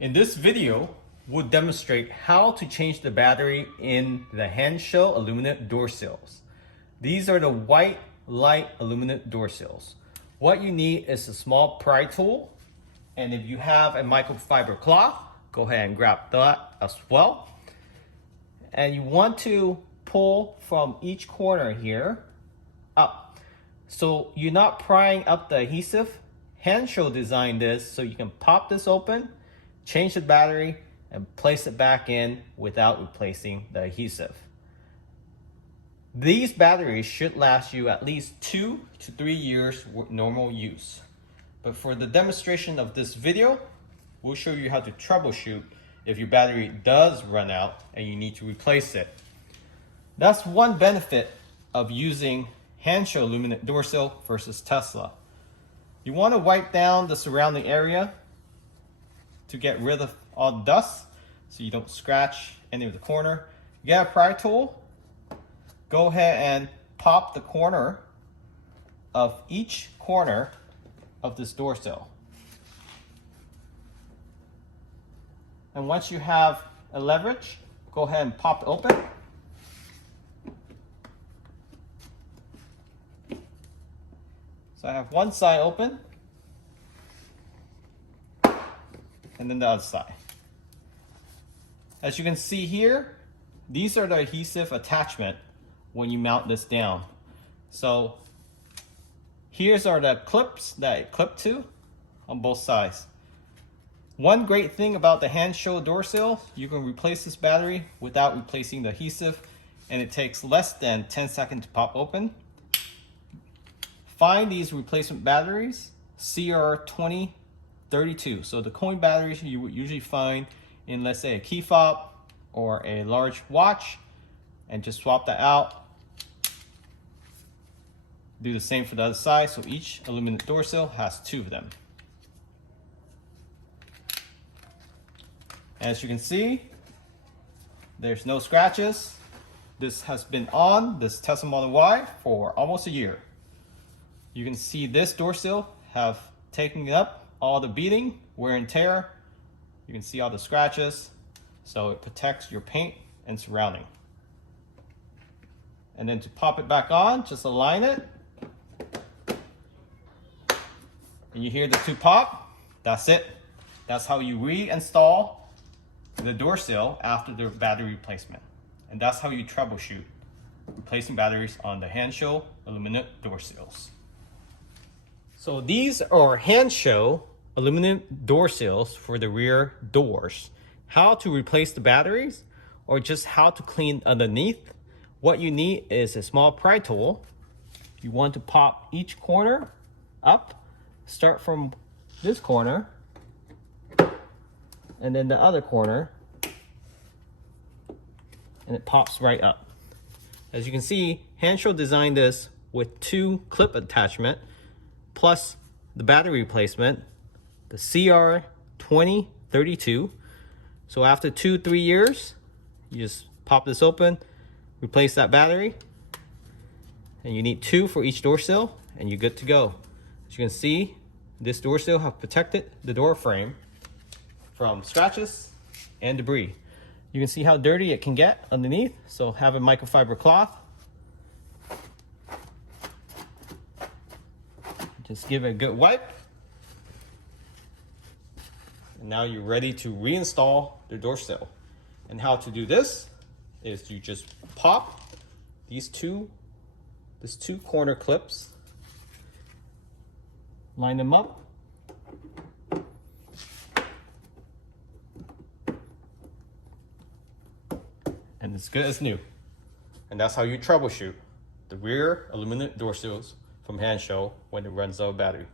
In this video, we'll demonstrate how to change the battery in the Hansshow aluminum door sills. These are the white light aluminum door sills. What you need is a small pry tool, and if you have a microfiber cloth, go ahead and grab that as well. And you want to pull from each corner here up. So you're not prying up the adhesive. Hansshow designed this so you can pop this open, change the battery, and place it back in without replacing the adhesive. These batteries should last you at least 2 to 3 years with normal use. But for the demonstration of this video, we'll show you how to troubleshoot if your battery does run out and you need to replace it. That's one benefit of using Hansshow aluminum door sill versus Tesla. You want to wipe down the surrounding area to get rid of all the dust so you don't scratch any of the corner. You get a pry tool, go ahead and pop the corner of each corner of this door sill. And once you have a leverage, go ahead and pop it open. So I have one side open, and then the other side. As you can see here, these are the adhesive attachment when you mount this down. So here's are the clips that it clip to on both sides. One great thing about the Hansshow door sill, you can replace this battery without replacing the adhesive, and it takes less than 10 seconds to pop open. Find these replacement batteries, CR2032. So the coin batteries you would usually find in, let's say, a key fob or a large watch, and just swap that out. Do the same for the other side. So each aluminum door sill has 2 of them. As you can see, there's no scratches. This has been on this Tesla Model Y for almost a year. You can see this door sill have taken up all the beading, wear and tear. You can see all the scratches, so it protects your paint and surrounding. And then to pop it back on, just align it. And you hear the 2 pop. That's it. That's how you reinstall the door sill after the battery replacement. And that's how you troubleshoot replacing batteries on the Hansshow aluminum door sills. So these are Hansshow aluminum door sills for the rear doors. How to replace the batteries or just how to clean underneath. What you need is a small pry tool. You want to pop each corner up. Start from this corner and then the other corner, and it pops right up. As you can see, Hansshow designed this with 2 clip attachment plus the battery replacement, the CR2032. So after 2-3 years, you just pop this open, replace that battery, and you need 2 for each door sill, and you're good to go. As you can see, this door sill have protected the door frame from scratches and debris. You can see how dirty it can get underneath, so have a microfiber cloth. Just give it a good wipe. And now you're ready to reinstall the door sill. And how to do this is you just pop these two corner clips, line them up, and it's good as new. And that's how you troubleshoot the rear aluminum door sills from Hansshow when it runs out of battery.